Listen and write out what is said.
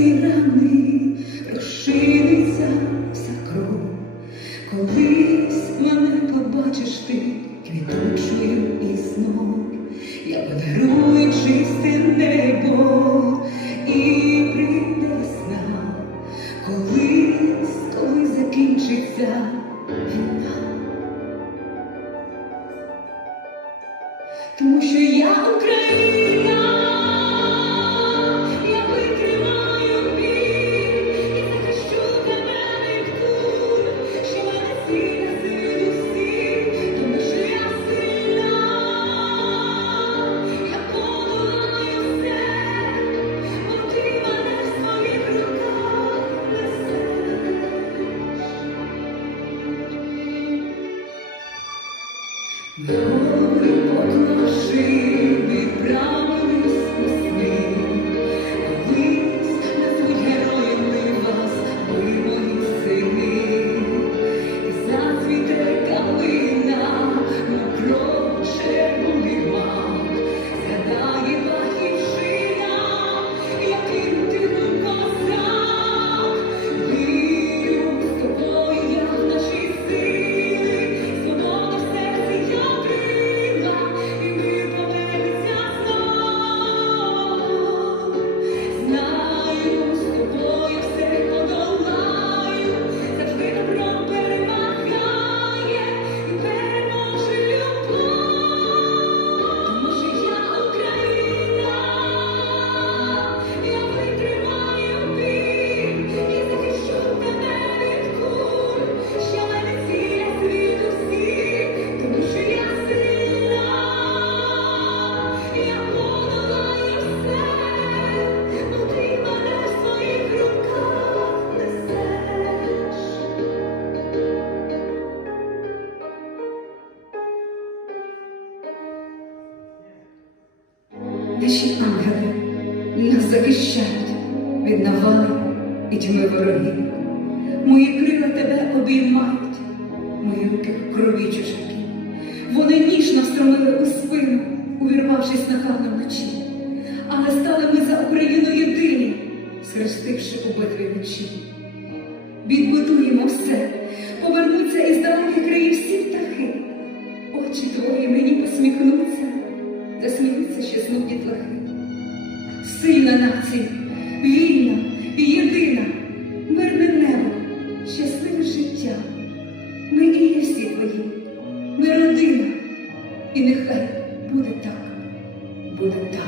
ці рани розшириться вся кров. Колись мене побачиш ти квітучою і знов, я подарую чисте небо і прийде весна, колись, коли закінчиться війна. Тому що я Україна, що мене сіля Наші ангели нас захищають від навали і тьми ворогів. Мої крила тебе обіймають, мої руки в крові чужаки. Вони ніжно встромили у спину, увірвавшись на хату вночі. Але стали ми за Україну єдині, схрестивши у битві мечі. Відбудуємо все, повернуться із далеких країв всі птахи. Очі твої мені посміхнуться, Сильна нація, вільна і єдина, мирне небо, щасливе життя. Ми і є всі твої, ми родина, і нехай буде так, буде так.